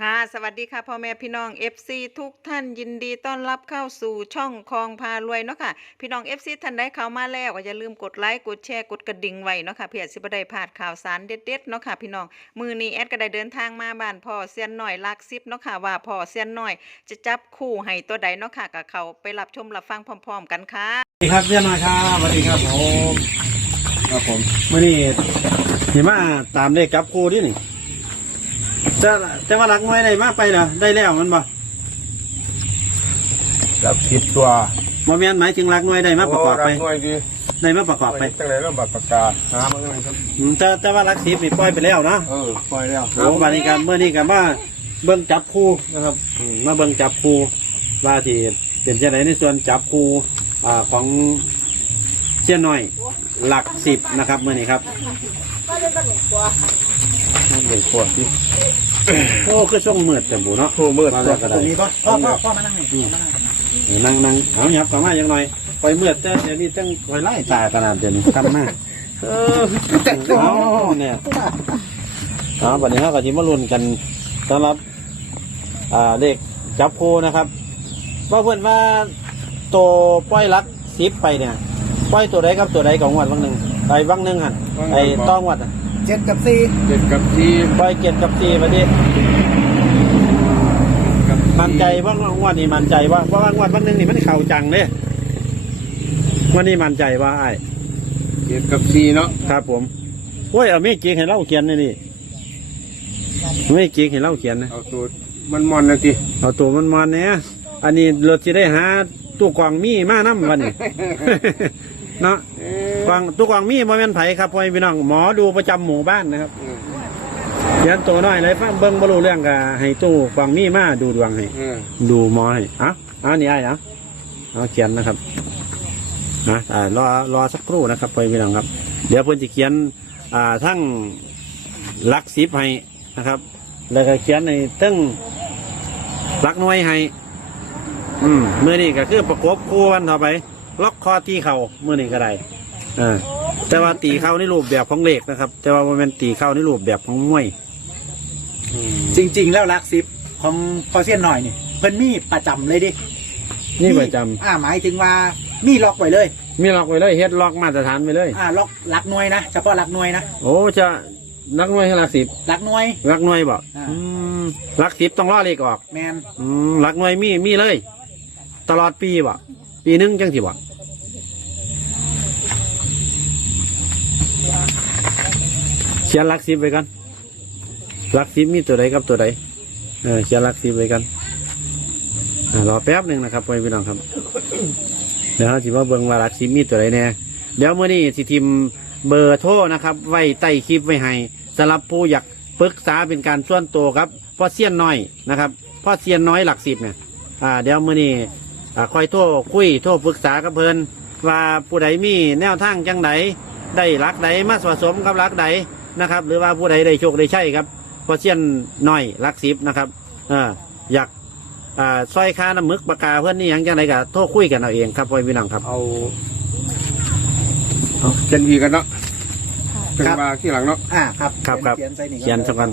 ค่ะสวัสดีค่ะพ่อแม่พี่น้อง FC ทุกท่านยินดีต้อนรับเข้าสู่ช่องคลองพารวยเนาะค่ะ พี่น้อง FC ท่านใดเข้ามาแล้วก็อย่าลืมกดไลค์กดแชร์กดกระดิ่งไว้เนาะค่ะเพื่อสิบได้พลาดข่าวสารเด็ดๆเนาะค่ะพี่น้องมือนี้แอดก็ได้เดินทางมาบ้านพ่อเซียนหน่อยลักซิปเนาะค่ะว่าพ่อเซียนหน่อยจะจับคู่ให้ตัวใดเนาะค่ะกับเขาไปรับชมรับฟังพร้อม ๆ กันค่ะสวัสดีครับเพื่อนหน่อยครับสวัสดีครับผมครับผมมื่อนี้เห็นมาตามเลขกับครูดินี่ จะจะว่ารักน้อยได้มาไปเหรอได้แล้วมันบ่กับคิดตัวบ่แม่นหมายถึงรักน้อยได้มาประกอบไปโหน่วยดีได้มาประกอบไปตั้งแต่เริ่มบัตรประกาศหามันเลยครับอืมแต่แต่ว่ารักสิบนี่ปล่อยไปแล้วเนาะเออปล่อยแล้วโอ้วันนี้กันเมื่อนี้กันว่าเบิ่งจับคู่นะครับอืมมาเบิ่งจับคู่ว่าที่เป็นเช่นไรในส่วนจับคู่อ่าของเชี่ยนน้อยหลักสิบนะครับเมื่อนี้ครับ นั่นเลยปวดที่โอ้คือช่วงมืดแต่บูเนาะโอ้มืดมาแล้วก็ได้ตรงนี้ก็พ่อพ่อพ่อมานั่งนี่อืมเออนั่งนั่งเอาหยับกลับมาอย่างหน่อยคอยมืดแต่เดี๋ยวนี้ต้องคอยไล่ตาขนาดเดี๋ยวนี้ทำมาเออเอาเนี่ยเอาวันนี้เราก็จะมาลุ้นกันสำหรับ อ่าเลขจับคูนะครับว่าเพื่อนว่าโตวป้อยรักซิปไปเนี่ยป้อยตัวใดกับตัวใดของวัดบางหนึ่ง ไอ้บางหนึ่งหันไอ้ต้องวัดอะเจ็ดกับสี่เด็ดกับที่ป้อยเกียรติกับซีมาดิกับมั่นใจว่างวดนี้มั่นใจว่าเพราะว่างวดบางหนึ่งนี่มันเข่าจังเลยวันนี้มั่นใจว่าไอ้เด็ดกับที่เนาะครับ ผมโอ้ยเอาไม่เกียงให้เล่าเขียนเลยนี่ไม่เกียงให้เล่าเขียนนะ เอาตัวมันมอนนะทีเอาตัวมันมันเนี่ยอันนี้เราจะได้หาตู้กวางมีมาน้ำวันนี้ เนาะเออ กวางตู้กวางมีบ่แม่นไผครับพ่อแม่พี่น้องหมอดูประจำหมู่บ้านนะครับเออเขียนตัวน้อยเลยฟังเบิ่งบ่รู้เรื่องก็ให้ตู้กวางมีมาดูดวงให้เออดูหมอให้อะอะนี่ไอ้อะเอาเขียนนะครับนะอ่ารอรอสักครู่นะครับพ่อแม่พี่น้องครับ เดี๋ยวเพิ่นจะเขียนอ่าทั้งหลักสิบให้นะครับ แล้วก็เขียนในตั้งหลักหน่วยให้ อืมมื่อนี้ก็คือประกบคู่วันต่อไป ล็อกคอตีเข่ามื่อนี้ก็ได้ อ่าแต่ว่าตีเข่าในรูปแบบของเหล็กนะครับ แต่ว่ามันเป็นตีเข่าในรูปแบบของมวยอืมจริง ๆ แล้วลักซิปของพอเซียนหน่อยนี่เพิ่นมีประจำเลยดินี่ประจอ่าหมายถึงว่ามีล็อกไว้เลยำมีล็อกไว้เลยเฮ็ดล็อกมาตรฐานไปเลย อ่าล็อกหลักหน่วยนะเฉพาะหลักหน่วยนะโอ้จะนักหน่วยให้หลักสิบหลักหน่วยหลักหน่วยบ่อ่า อืมหลักสิบต้องล่อเลขออกแมนอืมหลักหน่วยมีมีเลย ตลอดปีบ่ปีหนึงจังสิบ่ ขียนลักสิบไว้กันลักสิบมีตัวใดกับตัวใดเออเขียนลักสิบไว้กันรอแป๊บหนึ่งนะครับพ่อพี่น้องครับเดี๋ยวเราสิว่าเบิ่งว่าลักสิบมีตัวใดแน่เดี๋ยวเมื่อนี้สิทิมเบอร์โทรนะครับ ไว้ใต้คลิปไว้ให้สำหรับผู้อยากปรึกษาเป็นการส่วนตัวครับพ่อเซียนน้อยนะครับพ่อเซียนน้อยหลักสิบเนี่ยอ่าเดี๋ยวมื้อนี้อ่าคอยโทรคุยโทรปรึกษากับเพิ่นว่าผู้ใดมีแนวทางจังไดได้รักใดมาผสมกับรักใด นะครับ หรือว่าผู้ใดได้โชคได้ใช่ครับพอเชียนน้อยรักสิบนะครับเอออยากอ่าซอยค่าน้ำมึกปากกาเพื่อนนี่หยังจังไดก็โทรคุยกันเอาเองครับพ่อพี่น้องครับเอาเอาเขียนพีกันเนาะเป็นมาที่หลังเนาะอ่าครับครับครับเขียนใส่นี่เขียนสักกัน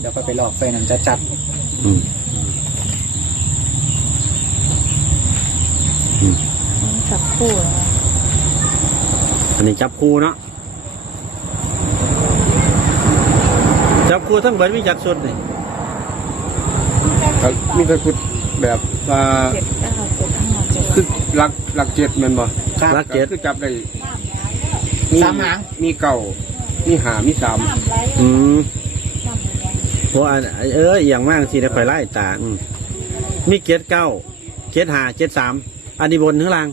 เดี๋ยวก็ไปลอกใส่นั่นจะจัดอืมอืมจับคู่แล้วอันนี้จับคู่เนาะ จับคู่ทั้งเบิดมีจักสุดนี่ครับมีแต่ชุดแบบว่าเจ็ดเก้าเจ็ดห้าเจ็ดคือหลักหลักเจ็ดแมันบ่ครับรักเจ็ด คือจับได้สามหาง มีเก่ามีหามีสาม อืมโอ้อันเอออหย่างมากสิได้ค่อยไล่ตาอืมมีเกียรเก้าเกียรหาเกียรสามอันนี้บนหรือล่าง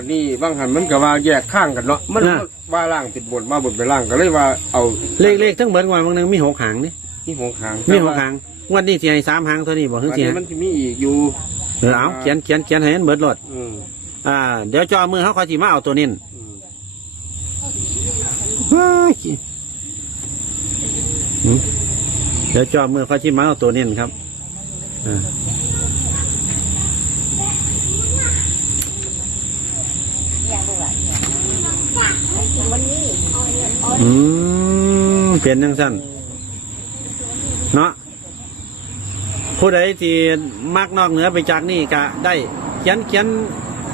อันนี้บางหันมันก็ว่าแยกข้างกันเนาะมันน่ะ ว่าล่างติดบนมาบนไปล่างก็เลยว่าเอาเลขเลขทั้งเบิดวันบางหนึงมีหกหางนี่ที่หัวขางมีหกหางงวันนี้สิให้สามหางเท่านี้บอกถึงอันสินี้ให้มันจะมีอีกอยู่เออเอาเขียนเขียนเขียนให้มันเบิดรถอืมอ่า เดี๋ยวจอมือเขาคอยสิมาเอาตัวนี้อืมว้ายอืมเดี๋ยวจอมือเขาสิมาเอาตัวนี้ครับอ่า มเปลี่ยนยังสั้นเนาะผู้ใดที่มักนอกเหนือไปจากนี่ก็ได้ เขียนเขียน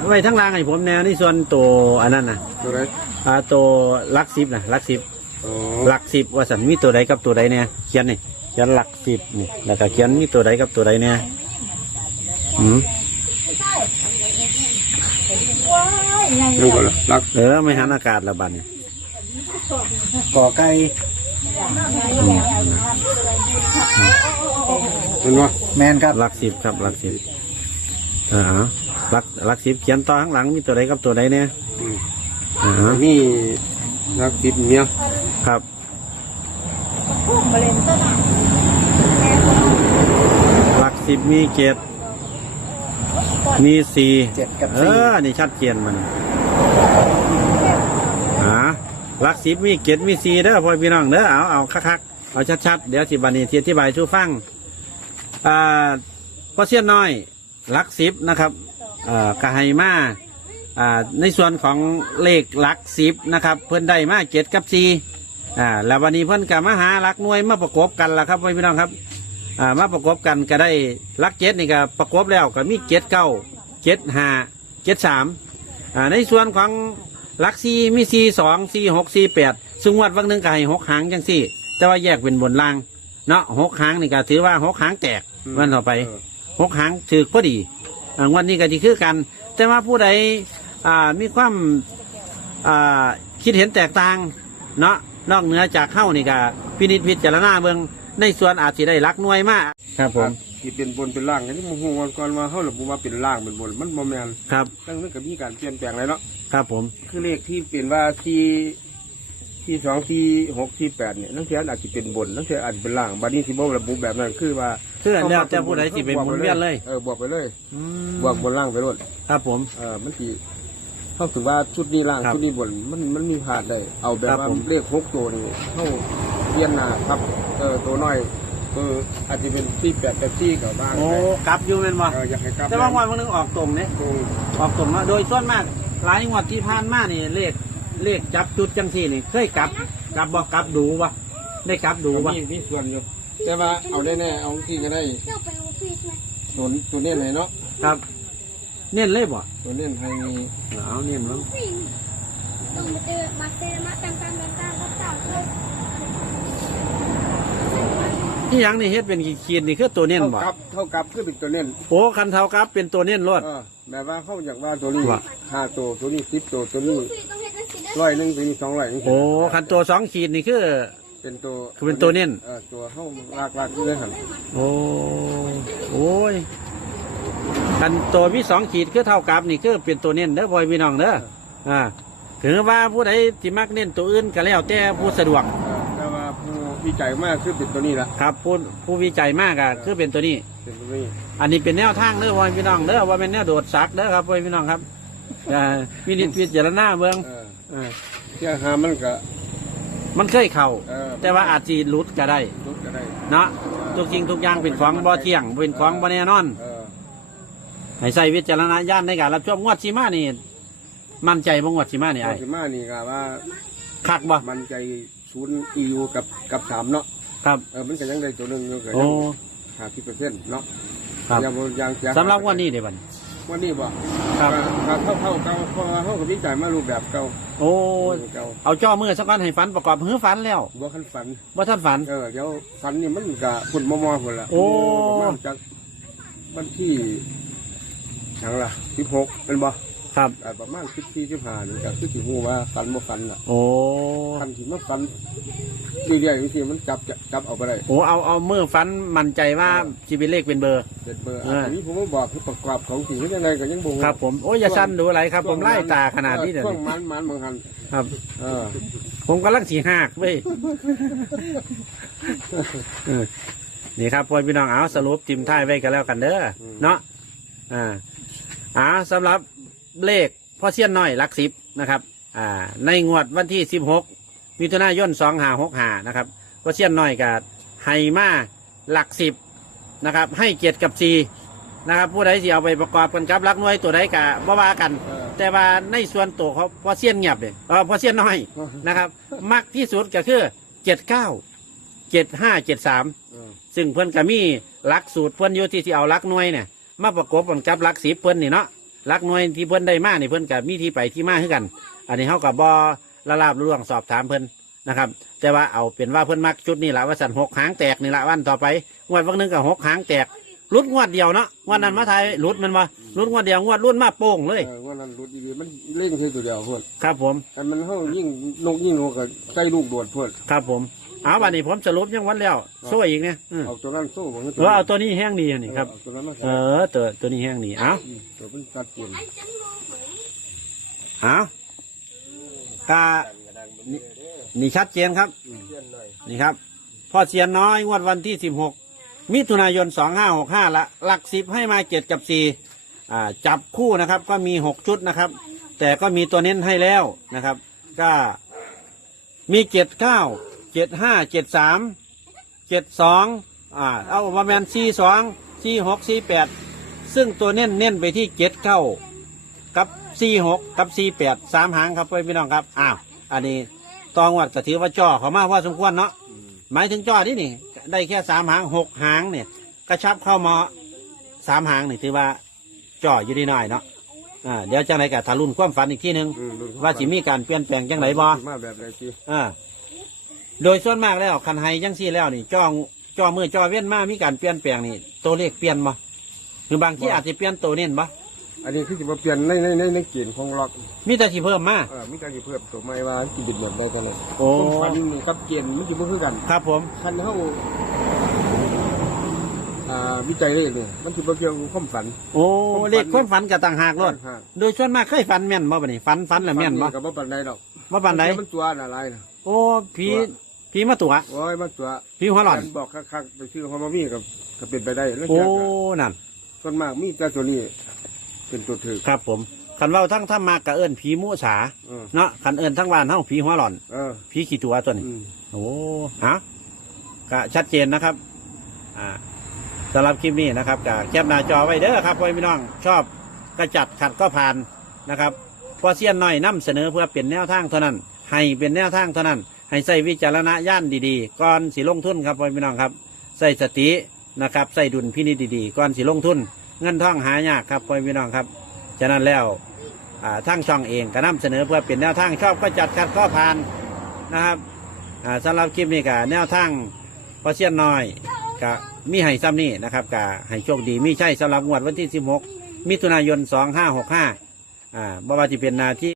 ไว้ทั้งรางให้ผมแนวในส่วนตัวอันนั้นนะตัวไหนอ่าตัวหลักสิบนะหลักสิบอ๋อหลักสิบว่าสันมีตัวใดกับตัวใดเนี่ยเขียนนี่เขียนหลักสิบนี่แล้วก็เขียนมีตัวใดกับตัวใดเนี่ยอืมยังก่อนละรักเออไม่หันอากาศละบัดเนี่ยก่อไก่ เห็นบ่แมนครับหลักสิบครับหลักสิบเออเอาหลักหลักสิบเขียนต่อข้างหลังมีตัวใดกับตัวใดเนี่ยอืมอ่านี่รักติดเมียครับหลักสิบมีเกตมีสี่เจ็ดกับเอสี่อนี่ชัดเจนมันอ่า หลักสิบมีเกตมีสีเด้อพ่อพี่น้องเด้อเอาเอาคักๆเอาชัดๆเดี๋ยวสิบันนี้ที่อธิบายชูฟังอ่าพ่อเสี้ยนน้อยหลักสิบนะครับอ่ากะไฮมาอ่าในส่วนของเลขหลักสิบนะครับเพิ่นได้มาเกตกับสีอ่าแล้ววันนี้เพิ่นกับมาหาหลักหน่วยมาประกบกันละครับพ่อพี่น้องครับอ่ามาประกบกันก็ได้ลักเจ็ดนี่ก็ประกบแล้วก็มีเจ็ดเก้าเจ็ดห้าเจ็ดสามอ่าในส่วนของ ลักซีมีซีสองซีหกซีแปดซึ่งวัดวันหนึ่งก็ให้หกหางจังสี่ แต่ว่าแยกเป็นบนล่าง เนาะหกหางนี่ก็ถือว่าหกหางแตกวันต่อไปเออหกหางถือพอดีอ่างวันนี้ก็ที่คือกัน แต่ว่าผู้ใดอ่ามีความอ่าคิดเห็นแตกต่าง เนาะนอกเหนือจากเข้านี่ก็พินิจพิจารณาเบือง ในส่วนอาจจะได้รักหน่วยมากครับผมที่เป็นบนเป็นล่างกันที่มึงฮู้วันก่อนว่าเฮาระบุว่าเป็นล่างเป็นบนมันบ่แม่นครับตั้งนั้นก็มีการเปลี่ยนแปลงเลยเนาะครับผม คือเลขที่เป็นว่าที่ที่สองที่หกที่แปดเนี่ยนักเทียนอาจจะเป็นบนนักเทียนอาจจะเป็นล่างบัดนี้ที่บ่ระบุแบบนั้นคือว่าคือแล้วแต่ผู้ใดสิไปหมุนเวียนเลยเออบวกไปเลยอืมบวกบนล่างไปรวดครับผมเออมันสิเข้าถึงว่าชุดนี้ล่างครับชุดนี้บนมันมันมีพลาดได้เอาแบบครับว่าผมเลขหกตัวนี่เข้า เวียนหน้าครับเออตัวน้อยเอออาจจะเป็นที่แปดแปดที่กับบ้างโอ้กลับอยู่เป็นบ่เอออยากให้กลับแต่ว่างวดวันนึงออกตรงเนี่ยตรงออกตรงมาโดยส่วนมากหลายงวดที่ผ่านมานี่เลขเลขจับจุดจังที่นี่เคยกลับกลับบ่กลับดูวะได้กลับดูวะมีมีส่วนอยู่แต่ว่าเอาได้แน่เอาที่ก็ได้ตัวตัวเนี้ยไหนเนาะครับ เน้นเลยบ่ตัวเนี้ยให้เอาเน้นมั้งต้องมาเจอมาเจอมาตามตามตามตามตามตาม เลยที่ยังนี่เฮ็ดเป็นขีดๆนี่คือตัวเน้นเท่าบ่กับเท่ากับคือเป็นตัวเนี้ยโอ้คันเท่ากับเป็นตัวเน้นรถ เออแบบว่าเขาอยากว่าตัวนี้ว่า ห้าตัวตัวนี้สิบตัวตัวนี้ต้องเห็นนั่นสินะร้อยหนึ่งตัวนี้สองร้อยโอ้คันตัวสองขีดนี่คือ เป็นตัวคือเป็นตัวเน้น เออตัวเข้าลากลากเลยหันโอ้โอ้ยคันตัวมีสองขีดคือเท่ากับนี่คือเป็นตัวเน้นเด้อพ่อพี่น้องเด้ออ่าถึงว่าผู้ใดที่มักเน้นตัวอื่นก็แล้วแต่ผู้สะดวก เออแต่ว่าผู้ วิจัยมากคือเป็นตัวนี้ละครับผู้ผู้วิจัยมากอะคือเป็นตัวนี้ เป็นตัวนี้อันนี้เป็นแนวทางเด้อพ่อพี่น้องเด้อว่าเป็นแนวโดดซักเด้อครับพ่อพี่น้องครับอ่าวินิจพิจารณาเบิ่งเอออ่าเที่ยหามันก็มันเคยเข้าเออแต่ว่าอาจจะหลุดก็ได้ลุกก็ได้เนาะทุกสิ่งทุกอย่างเป็นของบ่เที่ยงเป็นของบ่แน่นอน เออให้ใส่วิจารณญาณในการรับชมงวดสีมานี่ มั่นใจบ่งวดสีมานี่เอาไอ้สิมานี่ก็ว่าคักบ่มันใจ ศูนย์อียูกับกับสามเนาะครับ เออมันก็ยังได้ตัวหนึ่งอยู่ก็โอ้ ยังหาที่เปอร์เซ็นต์เนาะครับ ยังบ่ยังเสียสำหรับงวันนี้เด้บัดวันนี้บ่ครับ ครับเท่าเท่าเก่าเพราะว่าเท่ากับวิจัยมารูปแบบเก่าโอ้ยเก่าเอาจ้อมือสักวันให้ฝันประกอบหื้อฝันแล้วบ่คันฝันบ่ท่านฝัน เออเดี๋ยวฝันนี่มันก็ฝุ่นมอมอฝุ่นละโอ้ ประมาณจากวันที่หยังล่ะสิบหกเป็นบ่ ครับอ่าประมาณสิบสี่สิบห้านี่ก็คือสิฮู้ว่าฝันบ่ฝันล่ะโอ้คันที่มันฝันเรื่อยๆบางทีมันจับจะจับเอาไปได้โอ้เอาเอามือฝันมั่นใจว่าสิเป็นเลขเป็นเบอร์เป็นเบอร์อ่า อันนี้ผมก็บอกคือประกอบของสิ่งที่ยังไงก็ยังบ่ฮู้ครับ ผมโอ้ยอย่าสั้นดูอะไรครับ ผมไล่ตาขนาดนี้เดี๋ยวช่วงนี้มันมันบางหันครับ เออผมกำลังสีหักเว้ยเออนี่ครับพ่อพี่น้องเอาสรุปจิมท้ายไว้กันแล้วกันเด้ออเนาะอ่าอ่าสำหรับ เลขพ่อเสี้ยนน้อยหลักสิบนะครับอ่าในงวดวันที่สิบหกมิถุนายนสองหาหกหานะครับพ่อเสี้ยนน้อยกับไฮมาหลักสิบนะครับ ให้เกียรติกับซีนะครับ ผู้ใดที่เอาไปประกอบกันกับหลักหน่วยตัวใดกะบ่ว่ากันเออแต่ว่าในส่วนตัวเขาพอเสี้ยนเงียบเลยเออพอเสี้ยนน้อยนะครับ มักที่สุดก็คือเจ็ดเก้าเจ็ดห้าเจ็ดสามเออซึ่งเพื่อนก็มีหลักสูตรเพื่อนอยู่ที่ที่เอาหลักหน่วยเนี่ยมาประกบกับจับหลักสิบเพื่อนนี่เนาะห ลักหน่วยที่เพื่อนได้มานี่เพื่อนก็มีที่ไปที่มาให้กัน อันนี้เขากับบอละลาบล่วงสอบถามเพื่อนนะครับ แต่ว่าเอาเป็นว่าเพื่อนมักชุดนี่แหละว่าสันหกหางแตกนี่ละวันต่อไปงวดวันหนึงกับหกหางแตกรุดงวดเดียวเนาะงวันนั้นมาไทยรุดมันมารุดงวดเดียวงวดรุ่นมาโป่งเลยเออว่านั้นรุดดีๆมันเล่งใช่ตัวเดียวเพื่อนครับผมแต่มันเฮายิ่งนกยิ่งนกก็ใกล้ลูกโดดเพื่อนครับผม เอาวันนี้ผมสรุปยังวันแล้วสู้อีกเนี่ยอืมเอาตัวนั้นสู้บ่เออเอาตัวนี้แห้งดีอันนี่ครับ เอาตัวนั้นมาเอใส่อตัวตัวนี้แห้งดีเอามตัวเป็นตัดเกณฑ์เอากานี่นี่ชัดเจนครับ นี่ครับพ่อเสียนน้อยงวดวันที่สิบหกมิถุนายนสองห้าหกห้าละหลักสิบให้มาเจ็ดกับสี่อ่าจับคู่นะครับ ก็มีหกชุดนะครับ แต่ก็มีตัวเน้นให้แล้วนะครับ ก็มีเจ็ดเก้า เจ็ดห้าเจ็ดสามเจ็ดสองอ่าเอาประมาณสี่สองสี่หกสี่แปดซึ่งตัวเน้นเน้นไปที่เจ็ดเก้ากับสี่หกกับสี่แปดสามหางครับพี่น้องครับอ้าวอันนี้ตองวัดก็ถือว่าจ่อเขามาว่าสมควรเนาะหมายถึงจอที่นี่ ได้แค่สามหางหกหางเนี่ยกระชับเข้ามาสามหางนี่ถือว่าจ่ออยู่ดีหน่อยเนาะอ่าเดี๋ยวจังไรกับทารุนความฝันอีกที่หนึ่งอืมรุ่นว่าสิมีการเปลี่ยนแปลงจังไรบ่สิมาแบบไรสิอ่า โดยส่วนมากแล้วคันไฮจังซี่แล้วนี่จ้องจ่อมือจ่อเว้นมามีการเปลี่ยนแปลงนี่ตัวเลขเปลี่ยนบ่หรือบางที่อาจจะเปลี่ยนตัวเน้นบ่อันนี้คือจะมาเปลี่ยนในในในในเกณฑ์ของล็อกมีแต่ที่เพิ่มมาเออมีการสิเพิ่มตัวใหม่ว่าสิเป็นแบบใดกันเลยโอ้ผมฟันนี่กับเกณฑ์มันสิบ่คือกันครับผม คันเฮาอ่าวิจัยเลยเนี่ยมันสิบ่เกี่ยวกับความฝัน โอ้เลขความฝันกับต่างหากรถฮะโดยส่วนมากเคยฝันแม่นบ่บัดนี้ฝันฝันแล้วแม่นบ่ก็บ่ปานใดดอกว่าปานใดมันตัวอะไรนะ โอ้ผี ผีมาตัว โอ้ยมันตัวผีหัวหล่อนบอกคักๆไปซื้อของมามีกับก็เป็นไปได้แล้วโอ้แกก็นั่นส่วนมากมีแต่ตัวนี้ เป็นตัวถือครับผมคันเว่าทั้งถ้ามากกะเอิญผีมุสาเออเนาะคันเอิญทั้งวานเท่าผีหัวหล่อน เออผีขี่ตัวตัวนี้ อืมโอ้ฮะก็ชัดเจนนะครับ อ่าสำหรับคลิปนี้นะครับก็แคปหน้าจอไว้เด้อครับพ่อพี่น้อง ชอบก็จัดขัดก็ผ่านนะครับพอเสี้ยนน้อยนํเสนอเพื่อเป็นแนวทางเท่านั้น ให้เป็นแนวทางเท่านั้น ให้ใส่วิจารณญาณดีๆก่อนสิลงทุนครับพ่อพี่น้องครับใส่สตินะครับใส่ดุลพินิจดีๆก่อนสิลงทุน เงินทองหายากครับพ่อพี่น้องครับ ฉะนั้นแล้วอ่าทางช่องเองก็นำเสนอเพื่อเป็นแนวทางชอบก็จัดขัดก็ผ่านนะครับอ่าสำหรับคลิปนี้ก็แนวทางพอเสี้ยนน้อยก็มีให้ซ้ำนี่นะครับก็ให้โชคดีมีใช่สำหรับงวดวันที่ 16 มิถุนายน 2565อ่าบ่ว่าจะเป็นนาที่